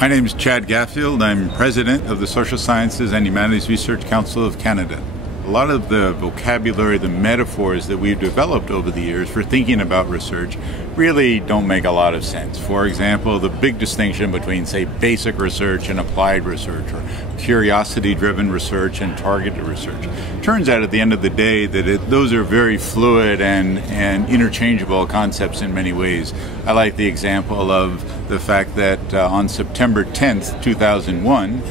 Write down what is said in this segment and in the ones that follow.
My name is Chad Gaffield. I'm president of the Social Sciences and Humanities Research Council of Canada. A lot of the vocabulary, the metaphors that we've developed over the years for thinking about research really don't make a lot of sense. For example, the big distinction between, say, basic research and applied research, or curiosity-driven research and targeted research. Turns out at the end of the day that those are very fluid and interchangeable concepts in many ways. I like the example of the fact that on September 10th, 2001,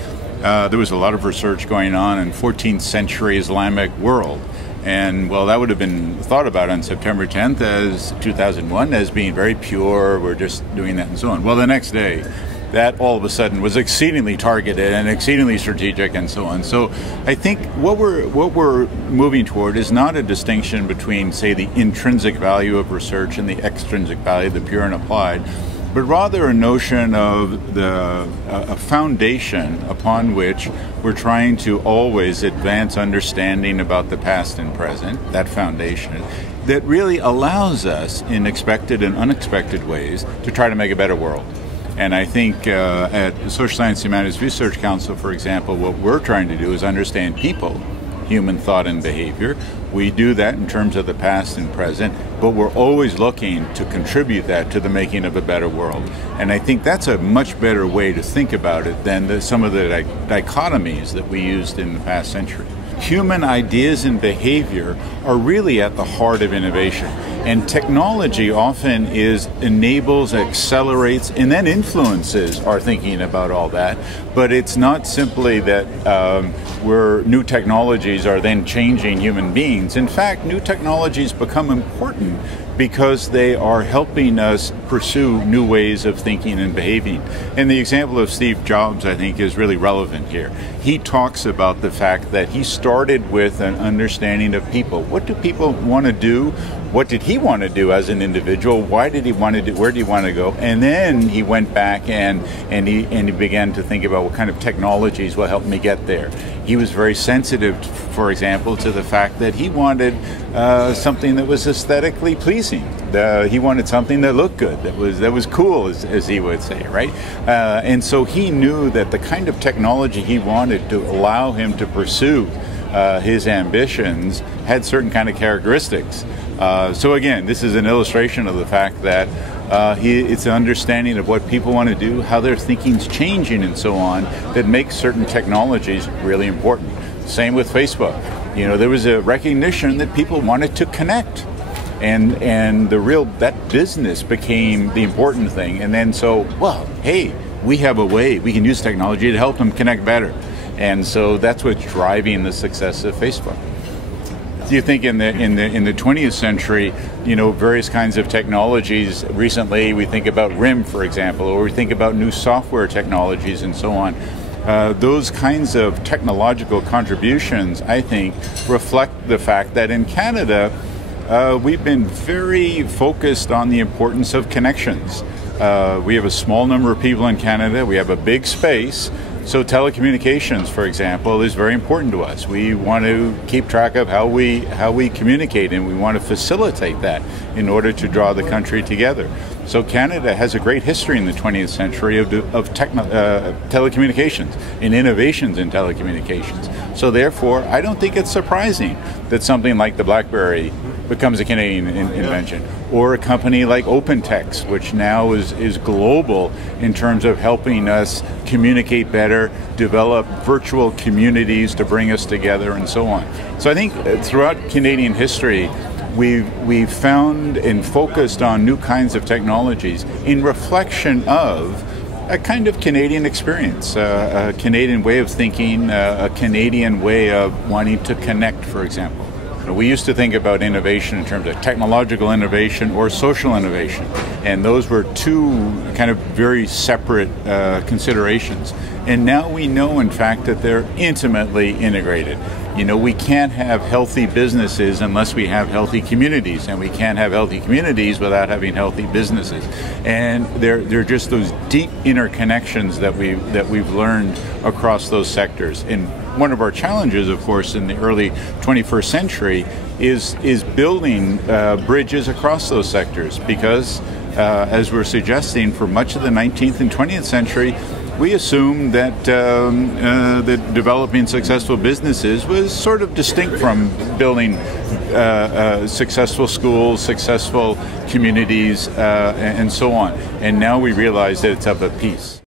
there was a lot of research going on in 14th century Islamic world. And well, that would have been thought about on September 10th as 2001 as being very pure, we're just doing that and so on. Well, the next day, that all of a sudden was exceedingly targeted and exceedingly strategic and so on. So I think what we're moving toward is not a distinction between, say, the intrinsic value of research and the extrinsic value, the pure and applied, but rather a notion of a foundation upon which we're trying to always advance understanding about the past and present, that foundation, that really allows us in expected and unexpected ways to try to make a better world. And I think at the Social Science and Humanities Research Council, for example, what we're trying to do is understand people, human thought and behavior. We do that in terms of the past and present, but we're always looking to contribute that to the making of a better world. And I think that's a much better way to think about it than some of the dichotomies that we used in the past century. Human ideas and behavior are really at the heart of innovation. And technology often enables, accelerates, and then influences our thinking about all that. But it's not simply that where new technologies are then changing human beings. In fact, new technologies become important because they are helping us pursue new ways of thinking and behaving. And the example of Steve Jobs, I think, is really relevant here. He talks about the fact that he started with an understanding of people. What do people want to do? What did he want to do as an individual? Why did he want to do? Where did he want to go? And then he went back and he began to think about what kind of technologies will help me get there. He was very sensitive, for example, to the fact that he wanted something that was aesthetically pleasing. He wanted something that looked good, that was cool, as he would say, right? And so he knew that the kind of technology he wanted to allow him to pursue his ambitions had certain kind of characteristics. So again, this is an illustration of the fact that it's an understanding of what people want to do, how their thinking's changing and so on, that makes certain technologies really important. Same with Facebook. You know, there was a recognition that people wanted to connect. And that business became the important thing. And then so, well, hey, we have a way, we can use technology to help them connect better. And so that's what's driving the success of Facebook. Do you think in the 20th century, you know, various kinds of technologies, recently we think about RIM, for example, or we think about new software technologies and so on. Those kinds of technological contributions, I think, reflect the fact that in Canada, we've been very focused on the importance of connections. We have a small number of people in Canada, we have a big space. So telecommunications, for example, is very important to us. We want to keep track of how we communicate, and we want to facilitate that in order to draw the country together. So Canada has a great history in the 20th century of telecommunications and innovations in telecommunications. So therefore, I don't think it's surprising that something like the BlackBerry becomes a Canadian invention, or a company like OpenText, which now is global in terms of helping us communicate better, develop virtual communities to bring us together, and so on. So I think throughout Canadian history, we've found and focused on new kinds of technologies in reflection of a kind of Canadian experience, a Canadian way of thinking, a Canadian way of wanting to connect, for example. We used to think about innovation in terms of technological innovation or social innovation, and those were two kind of very separate considerations. And now we know, in fact, that they're intimately integrated. You know, we can't have healthy businesses unless we have healthy communities, and we can't have healthy communities without having healthy businesses. And they're just those deep interconnections that we've learned across those sectors. And one of our challenges, of course, in the early 21st century is building bridges across those sectors, because as we're suggesting, for much of the 19th and 20th century, We assumed that developing successful businesses was sort of distinct from building successful schools, successful communities, and so on. And now we realize that it's of a piece.